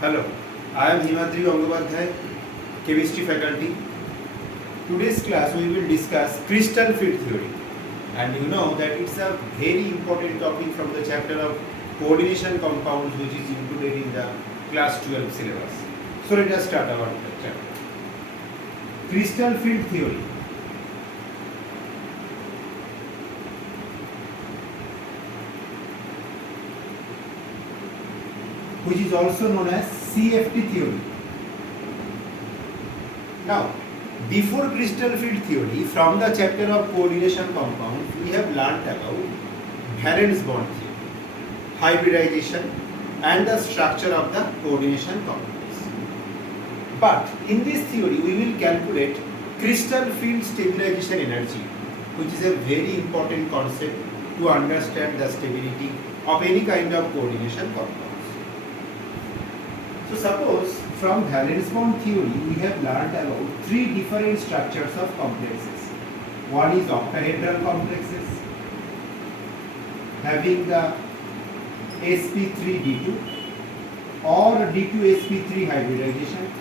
Hello, I am Himadri Gangobadhyay, Chemistry faculty. Today's class we will discuss crystal field theory, and you know that it's a very important topic from the chapter of coordination compounds which is included in the class 12 syllabus. So let us start our chapter. Crystal field theory. Which is also known as CFT theory. Now, before crystal field theory, from the chapter of coordination compounds, we have learnt about valence bond theory, hybridization, and the structure of the coordination compounds. But in this theory, we will calculate crystal field stabilization energy, which is a very important concept to understand the stability of any kind of coordination compound. So suppose from valence bond theory we have learnt about three different structures of complexes. One is octahedral complexes having the sp3d2 or d2sp3 hybridization,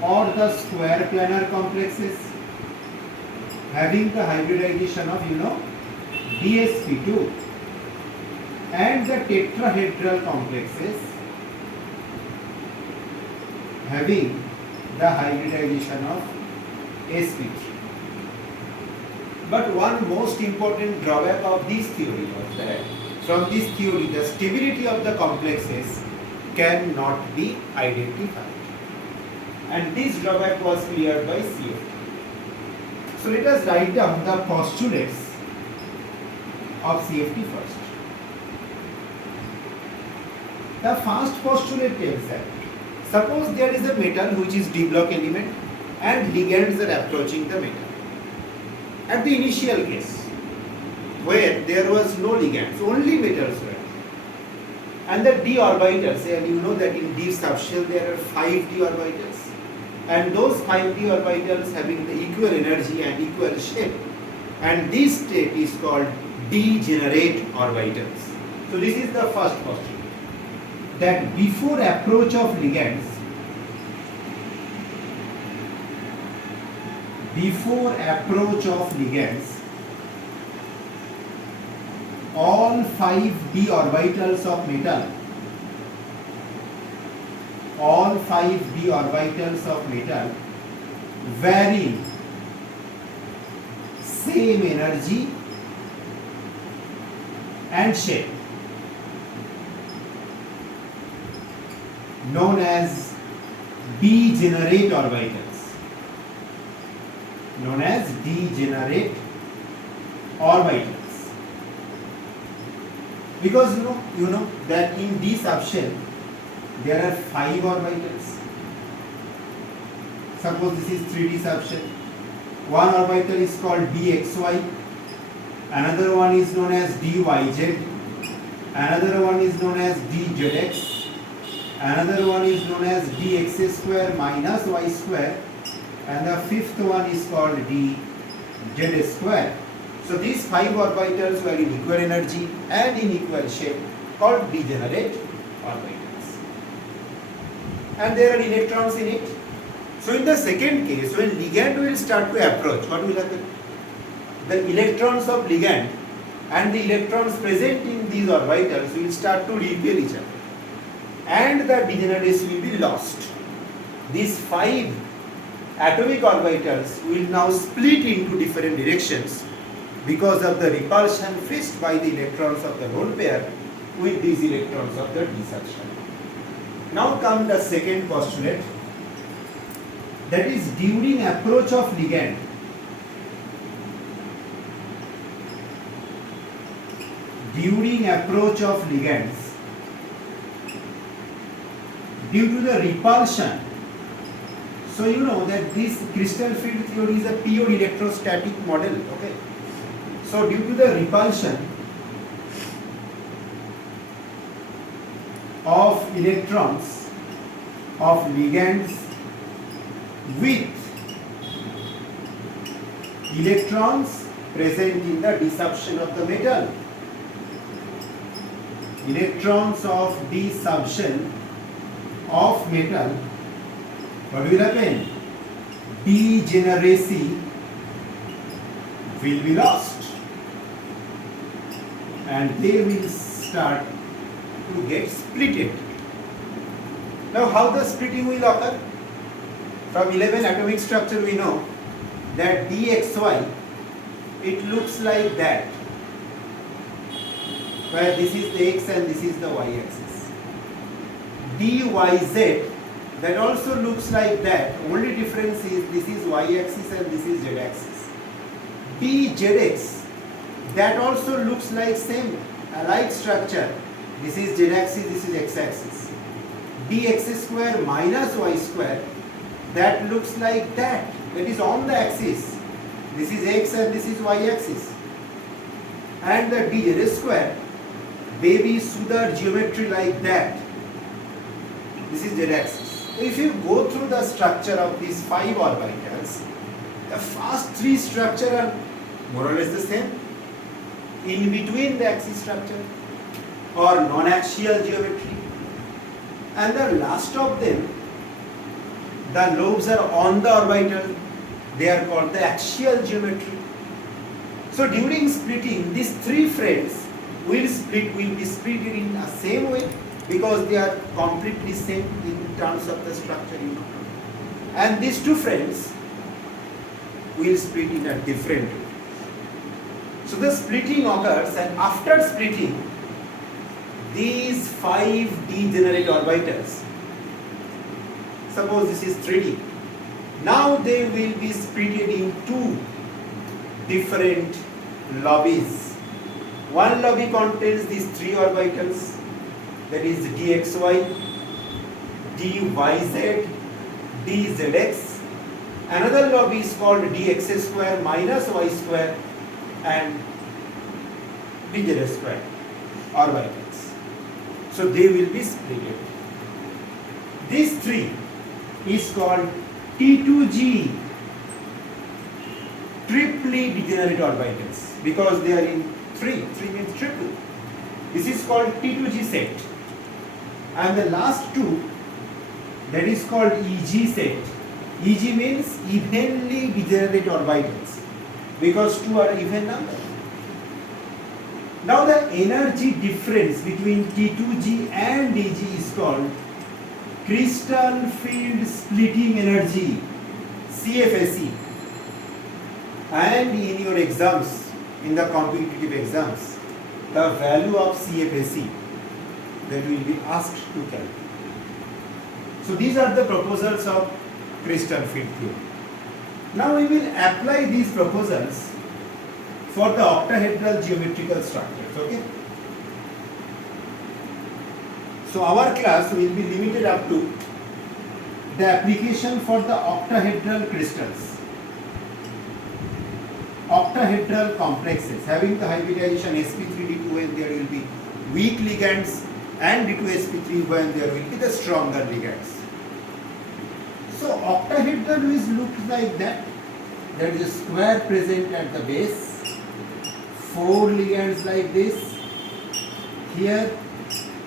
or the square planar complexes having the hybridization of dsp2, and the tetrahedral complexes having the hybridization of sp3. But one most important drawback of this theory was that from this theory the stability of the complexes cannot be identified, and this drawback was cleared by CFT. So let us write down the postulates of CFT first. The first postulate tells that suppose there is a metal which is d block element and ligands are approaching the metal. At the initial case, where there was no ligands, only metals were, and the d orbitals, and you know that in d subshell there are 5 d orbitals, and those 5 d orbitals having the equal energy and equal shape, and this state is called degenerate orbitals. So this is the first postulate, that before approach of ligands, all 5 d orbitals of metal, vary same energy and shape, known as degenerate orbitals. Because you know that in d subshell there are 5 orbitals. Suppose this is 3d subshell. One orbital is called dxy, another one is known as dyz, another one is known as dzx, another one is known as dx square minus y square, and the fifth one is called dz square. So these 5 orbitals were in equal energy and in equal shape, called degenerate orbitals, and there are electrons in it. So in the second case, when ligand will start to approach, what will happen? The electrons of ligand and the electrons present in these orbitals will start to repel each other, and the degeneracy will be lost. These 5 atomic orbitals will now split into different directions because of the repulsion faced by the electrons of the lone pair with these electrons of the d subshell. Now come the second postulate, that is during approach of ligands, due to the repulsion. So you know that this crystal field theory is a pure electrostatic model, okay? So due to the repulsion of electrons of ligands with electrons present in the d subshell of the metal, electrons of d subshell of metal, what will happen? Degeneracy will be lost and they will start to get splitted. Now how the splitting will occur? From 11 atomic structure we know that dxy, it looks like that, where this is the x and this is the y axis. dyz, that also looks like that, only difference is this is y axis and this is z axis. dzx, that also looks like same, alike structure, this is z axis, this is x axis. dx square minus y square, that looks like that, that is on the axis, this is x and this is y axis. And the dz square, baby Sudar geometry like that, this is z axis. If you go through the structure of these 5 orbitals, the first 3 structure are more or less the same. In between the axis structure or non-axial geometry, and the last of them, the lobes are on the orbital, they are called the axial geometry. So during splitting, these 3 friends will be split in a same way because they are completely same in terms of the structure, you know. And these 2 friends will split in a different way. So the splitting occurs, and after splitting, these 5 degenerate orbitals, suppose this is 3D, now they will be split in 2 different lobbies. One lobby contains these 3 orbitals, that is dxy, dyz, dzx. Another lobby is called dx square minus y square and dz square orbitals. So they will be split. These 3 is called T2G, triply degenerate orbitals, because they are in 3 means triple. This is called T2G set. And the last 2, that is called EG set. EG means evenly degenerate orbitals, because 2 are even number. Now the energy difference between T2G and DG is called crystal field splitting energy, CFSE. And in your exams, in the competitive exams, the value of CFSE that will be asked to calculate. So these are the proposals of crystal field theory. Now we will apply these proposals for the octahedral geometrical structures. Okay. So our class will be limited up to the application for the octahedral crystals, octahedral complexes having the hybridization sp3d2 when there will be weak ligands, and d2sp3 when there will be the stronger ligands. So octahedral is looks like that. There is a square present at the base, 4 ligands like this, here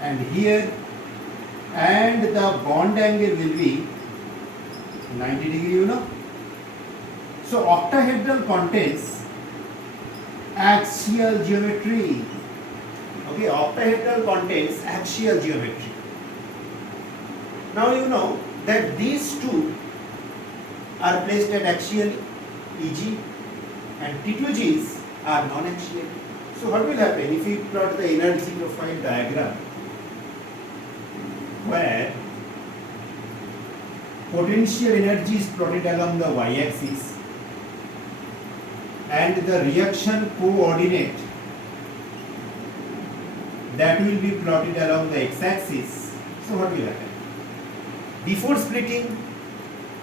and here, and the bond angle will be 90 degree, you know. So octahedral contains axial geometry. Okay, octahedral contains axial geometry. Now you know that these 2 are placed at axially, EG, and T2Gs are non-axial. So what will happen if we plot the energy profile diagram where potential energy is plotted along the y-axis and the reaction coordinate that will be plotted along the x-axis. So what will happen? Before splitting,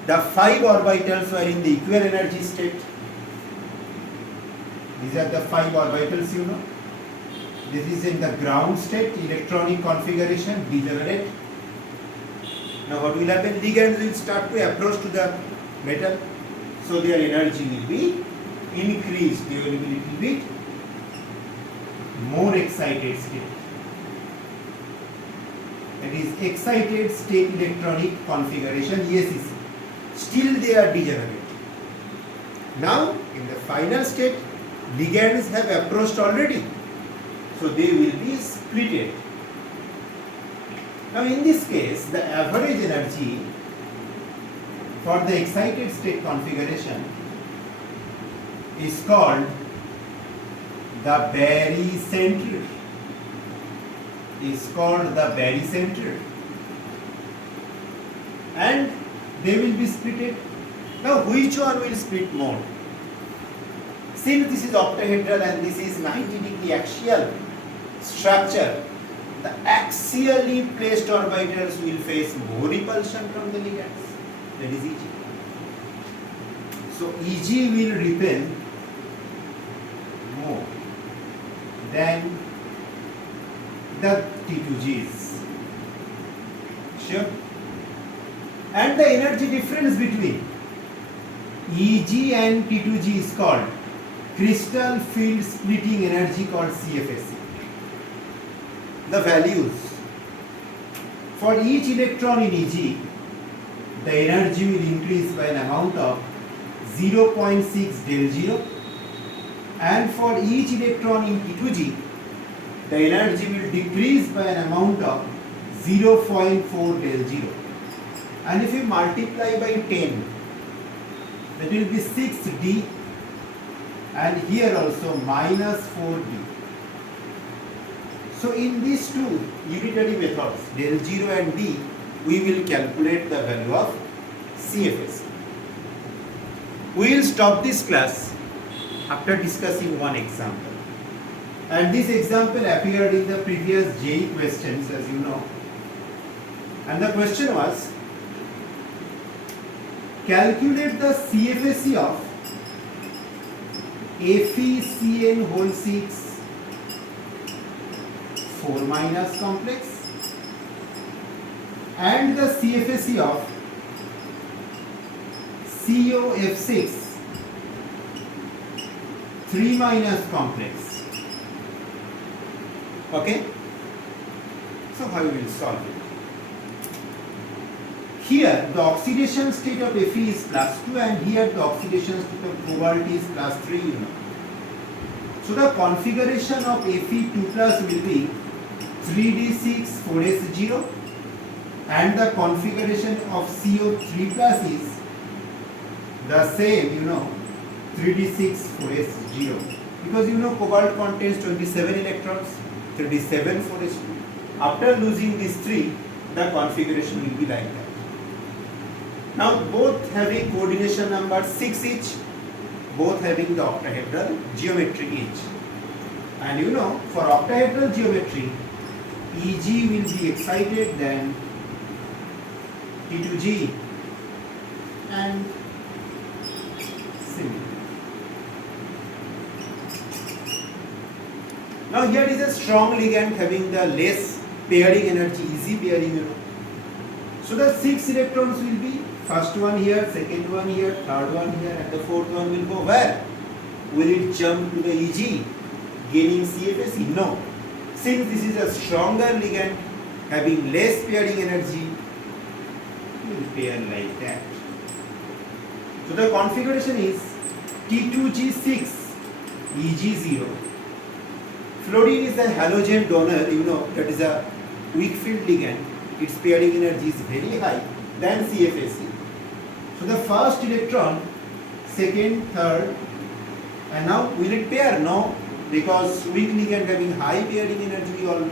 the 5 orbitals were in the equal energy state. These are the 5 orbitals, you know. This is in the ground state, electronic configuration, degenerate. Now what will happen? Ligands will start to approach to the metal, so their energy will be increased. They will be a little bit more excited state. that is excited state electronic configuration, ESEC. Still they are degenerate. Now in the final state, ligands have approached already, so they will be splitted. Now in this case, the average energy for the excited state configuration is called the barycenter. And they will be splitted. Now which one will split more? Since this is octahedral and this is 90-degree axial structure, the axially placed orbitals will face more repulsion from the ligands. That is EG. So EG will repel more than the T2Gs. Sure? And the energy difference between EG and T2G is called crystal field splitting energy, called CFSE. The values for each electron in EG, the energy will increase by an amount of 0.6 del 0, and for each electron in T2G, the energy will decrease by an amount of 0.4 del 0. And if you multiply by 10, that will be 6d, and here also minus 4d. So in these two unitary methods, del 0 and d, we will calculate the value of CFS. We will stop this class after discussing one example. And this example appeared in the previous JEE questions, as you know. And the question was, calculate the CFSE of FeCN whole 6 4 minus complex and the CFSE of COF6 3 minus complex. Okay? So how we will solve it? Here the oxidation state of Fe is +2 and here the oxidation state of cobalt is +3, you know. So the configuration of Fe2 plus will be 3d6 4s0 and the configuration of CO3 plus is the same, you know, 3d6 4s0, because you know cobalt contains 27 electrons, 37 4s2. After losing these 3, the configuration will be like that. Now both having coordination number 6 each, both having the octahedral geometry each. And you know, for octahedral geometry, EG will be excited than T2G and similar. Now here is a strong ligand having the less pairing energy, easy pairing, you know. So the 6 electrons will be first one here, second one here, third one here, and the fourth one will go where? Will it jump to the EG, gaining CFSE? No. Since this is a stronger ligand having less pairing energy, we will pair like that. So the configuration is T2G6, EG0. Fluorine is a halogen donor, you know, that is a weak field ligand. Its pairing energy is very high than CFSE. So the first electron, second, third, and now will it pair? No, because weak ligand having high pairing energy all.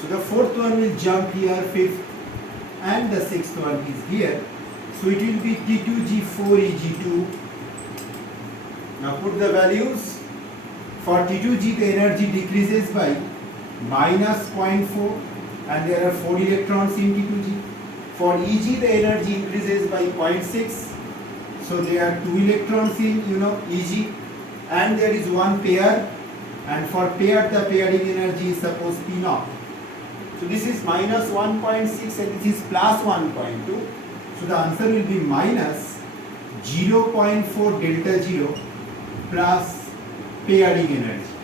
So the fourth one will jump here, fifth, and the sixth one is here. So it will be T2G4EG2. Now put the values. For T2G the energy decreases by minus 0.4 and there are 4 electrons in T2G. For EG the energy increases by 0.6. So there are 2 electrons in, you know, EG, and there is one pair, and for pair the pairing energy is suppose P0. So this is minus 1.6 and this is plus 1.2. So the answer will be minus 0.4 delta 0 plus pairing energy.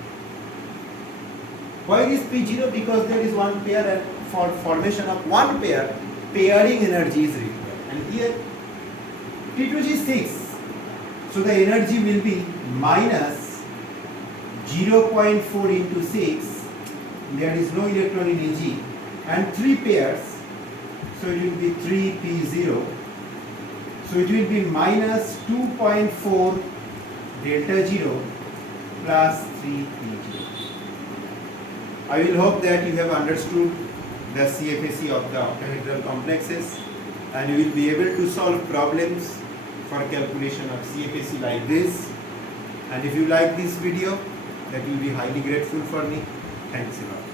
Why is P0? Because there is one pair and for formation of one pair, pairing energy is required. And here T2G6. So the energy will be minus 0.4 into 6. There is no electron in Ag. And 3 pairs. So it will be 3p0. So it will be minus 2.4 delta 0 plus 3p0. I will hope that you have understood the CFAC of the octahedral complexes and you will be able to solve problems for calculation of CFAC like this. And if you like this video, that will be highly grateful for me. Thanks a lot.